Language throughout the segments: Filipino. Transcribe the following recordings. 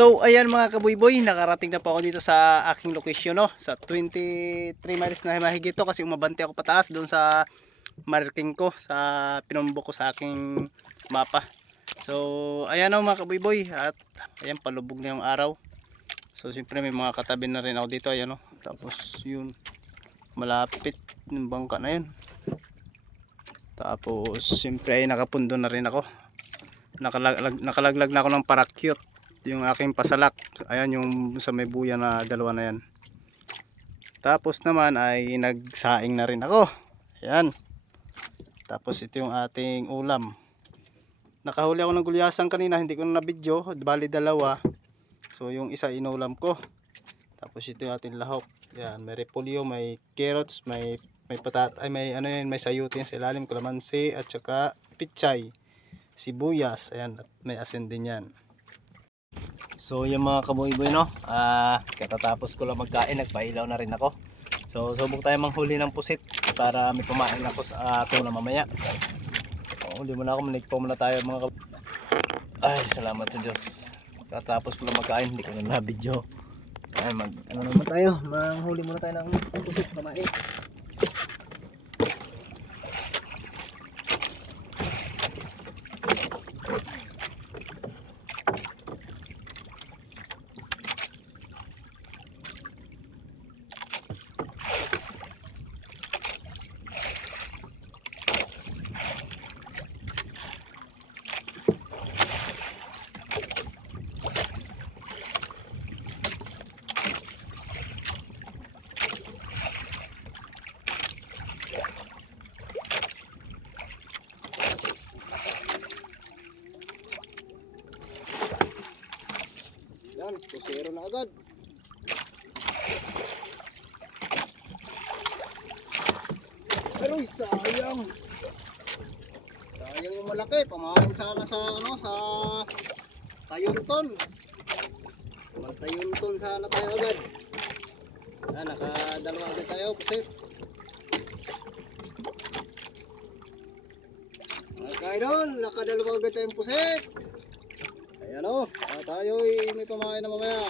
So ayan mga kabuyboy, nakarating na po ako dito sa aking location, no? Sa 23 miles na mahigit to, kasi umabante ako pataas doon sa marking ko, sa pinombo ko sa aking mapa. So ayan o mga kabuyboy, at ayan, palubog na yung araw. So siyempre may mga katabi na rin ako dito, ayan o. Tapos yun, malapit yung bangka na yun. Tapos siyempre ay nakapundo na rin ako. Nakalaglag na ako ng parakyut, yung aking pasalak. Ayan yung sa may buya na dalawa na yan. Tapos naman ay nagsaing na rin ako. Ayan. Tapos ito yung ating ulam. Nakahuli ako ng gulyasan kanina, hindi ko na video, bali dalawa. So yung isa inulam ko. Tapos ito yung ating lahok. Ayan, may repolyo, may carrots, may may ano yan, may sayutin sa ilalim, kalamansi at saka pichay, sibuyas. Ayan, at may asin din yan. So yung mga kaboy-boy, no, katatapos ko lang magkain, nagpailaw na rin ako. So subok tayo manghuli ng pusit para may pumain ako sa tuna mamaya. Huli muna ako, manig po muna tayo mga kaboy. Ay, salamat sa Diyos. Katatapos ko lang magkain, hindi ko na video. Ay, ano naman tayo, manghuli muna tayo ng pusit kumain. Yan, kusero na agad. Pero sayang. Sayang yung malaki. Pamahain sana sa ano, sa tayunton. Magtayunton sana tayo agad. Yan, nakadalawa agad tayo, pusit. Nakainon, nakadalawa agad tayong pusit. Ayan o, tayo may pamahain na mamaya.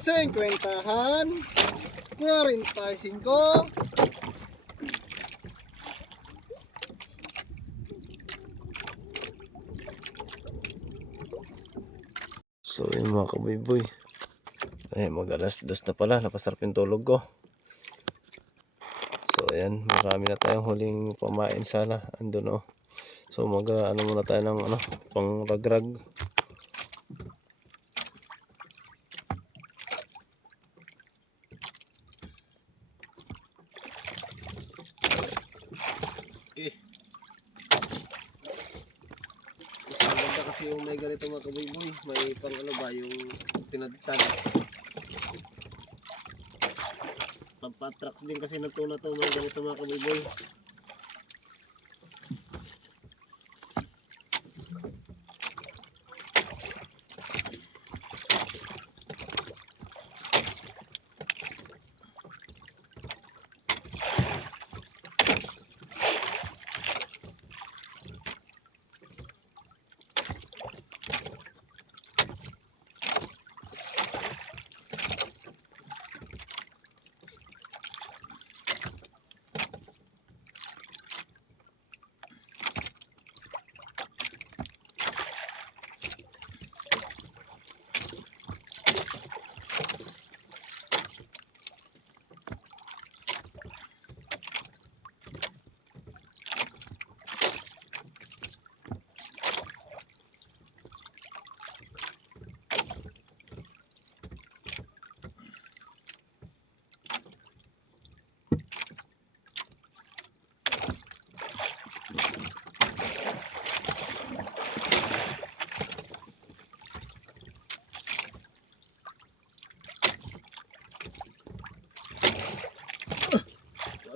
50han, 45. So yun mga kaboy-boy, ay mag alas 2 na pala, napasarap yung tulog ko. So ayan, marami na tayong huling pamain sana, andun o. So ano muna tayo ng ano, pang ragrag. Okay. Isang ganda kasi yung may ganito mga kaboy-boy, may pang ano ba, yung pinagtan. Pampatrax din kasi ng tuna to mga ganito mga kaboy-boy.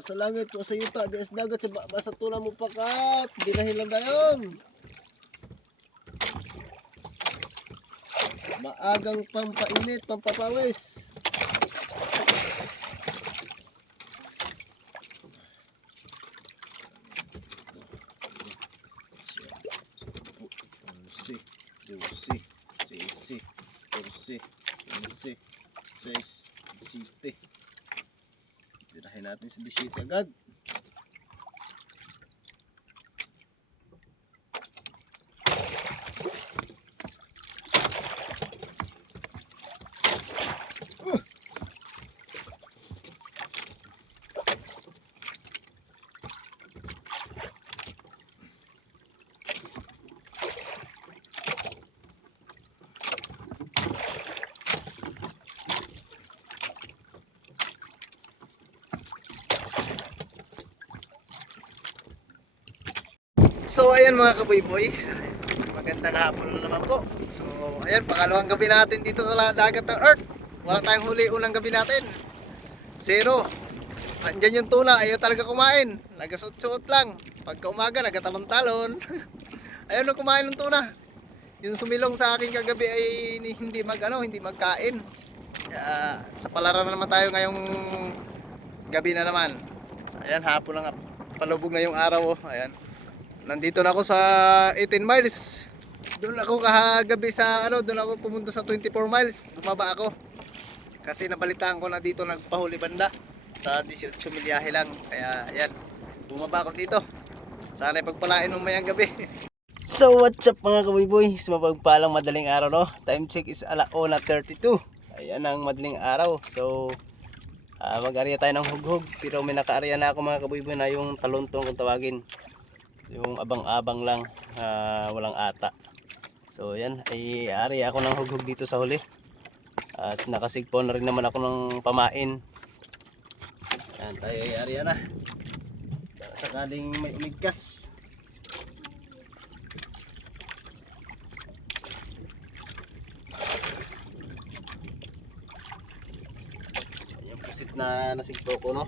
Sa langit o sa yuta, dias dagat sa basa tuna mo pakat, dinahilan dayon. Maagang pampainit, pampapawis. 12, 13, 14, 15, 16, 17. Tirahin natin si 17 agad. So ayan mga kaboy-boy, magandang hapon na naman po. So ayan, pangalawang gabi natin dito sa dagat ng Earth. Wala tayong huli, unang gabi natin. Zero. Andyan yung tuna, ayaw talaga kumain. Nagasot-suot lang. Pagka umaga, nagatalon-talon. Ayaw na kumain ng tuna. Yung sumilong sa akin kagabi ay hindi magkain. Kaya sa palaran na naman tayo ngayong gabi na naman. Ayan, hapon lang, palubog na yung araw. Ayan. Nandito na ako sa 18 miles. Doon ako kahagabi sa doon ako pumunta sa 24 miles. Bumaba ako. Kasi nabalitaan ko na dito nagpahuli banda sa 18 milyahe lang. Kaya ayan, bumaba ako dito. Sana pagpalain ng mayang gabi. So what's up mga kaboy-boy? Mapagpalang madaling araw no. Time check is 1:32. Ayan ang madaling araw. So mag-area tayo ng hughog. Pero may naka-area na ako mga kaboy-boy na yung taluntong kung tawagin. Yung abang-abang lang, walang ata. So yan, ay ari ako ng hughog dito sa huli. At nakasigpon na rin naman ako ng pamain. Yan, tayo ay ari na. Sakaling may umigkas. Yung pusit na nasigpo ko no.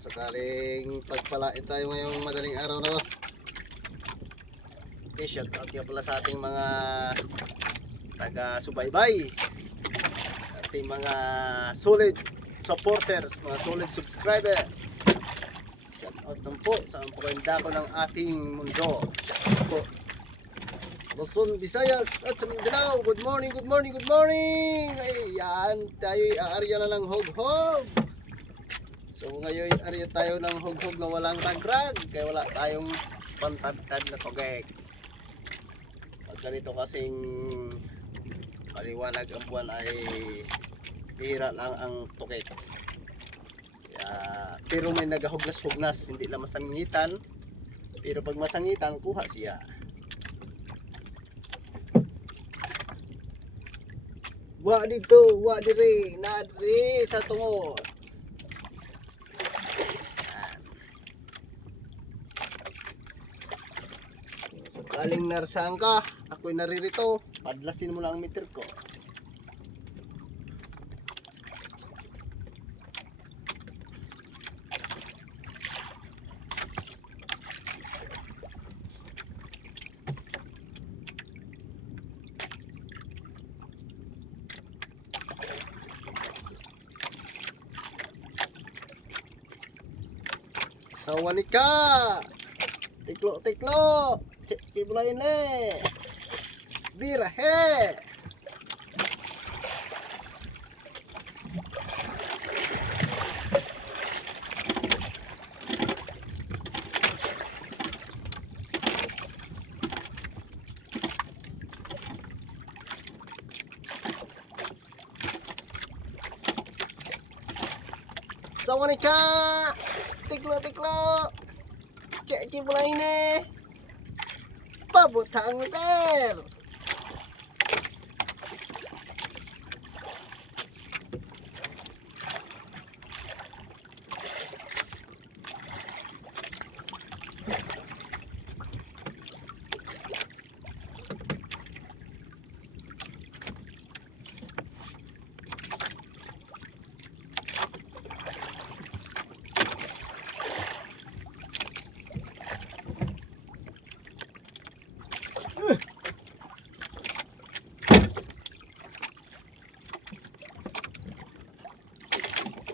Sakaling pagpalain tayo ngayong madaling araw na to. Okay, shout out nga pala sa ating mga taga-subaybay, ating mga solid supporters, mga solid subscriber. Shout out lang po sa paganda ko ng ating mundo. Shout out po Luzon, Visayas at sa Mindanao. Good morning, good morning, good morning. Ayan, tayo aarya na ng hog-hog. So ngayon ari tayo ng hughog na walang ragrag kaya wala tayong pantad-tad na tugeg. Pag ganito kasing maliwanag ang buwan ay bihira lang ang tugeg. Pero may nagahugnas-hugnas, hindi lang masangitan. Pero pag masangitan, kuha siya. Wa dito, wa dire, na dire sa tungod. Sakaling narsahan ka, ako'y naririto, padlasin mo lang ang meter ko. Sawanik ka! Tiklo! Ibulain le! Birahe! Sawanik ka! Tiklo! Ibulain le! Pabutang meter.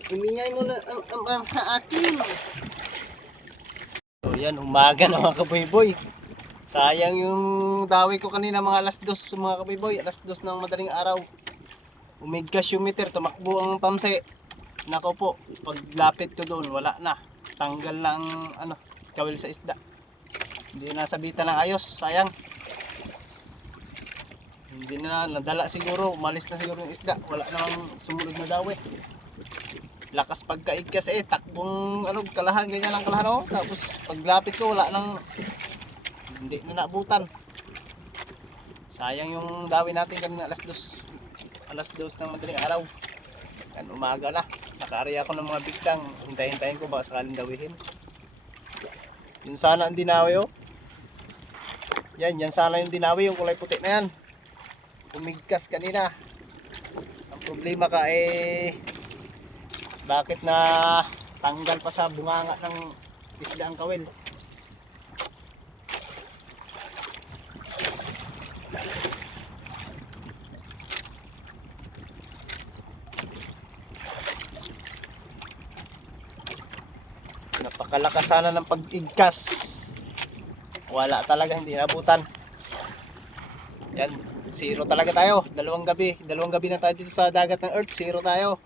Imingay mo na ang akin. So yan, umaga na mga kaboy-boy. Sayang yung dawi ko kanina mga alas 2 mga kaboy-boy. Alas 2 ng madaling araw. Umigkas yung meter, tumakbo ang pamse. Nako po, paglapit ko doon, wala na. Tanggal na ang kawil sa isda. Hindi na sabitan ng ayos, sayang. Hindi na, nadala siguro, umalis na siguro yung isda. Wala namang sumunod na dawi. Lakas pagkaigkas takbong kalahan, ganyan lang kalahan Tapos paglapit ko, wala nang, hindi na naabutan. Sayang yung dawi natin kanina alas 2 ng madaling araw. Yan, umaga na. Nakaari ako ng mga biglang. Hintayin ko baka sakaling dawihin. Yun sana ang dinawi Yan sana yung dinawi, yung kulay puti na yan. Umigkas kanina. Ang problema ka bakit na tanggal pa sa bunganga ng isda ang kawil. Napakalakas sana ng pag-igkas. Wala talaga, hindi nabutan. Yan, zero talaga tayo. Dalawang gabi na tayo dito sa dagat ng Earth. Zero tayo.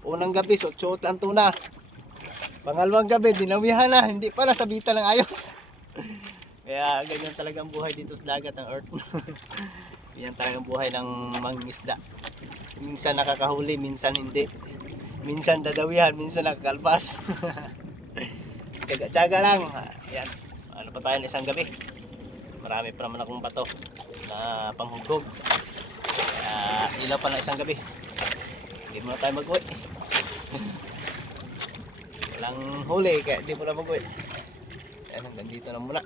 Unang gabi, suot lang tuna. Pangalawang gabi, dinawihan na. Hindi pa nasabitan ng ayos. Kaya ganyan talaga ang buhay dito sa dagat ng Earth. Yan talaga ang buhay ng mangingisda. Minsan nakakahuli, minsan hindi. Minsan dadawihan, minsan nakakalpas. Tsaga-tsaga lang. Yan. Ano pa tayo isang gabi. Marami pa naman akong bato na panghugog. Ilaw pa na isang gabi. Hindi muna tayo mag-uwi. Walang huli kaya hindi muna mag-uwi. Yan, hanggang dito na muna.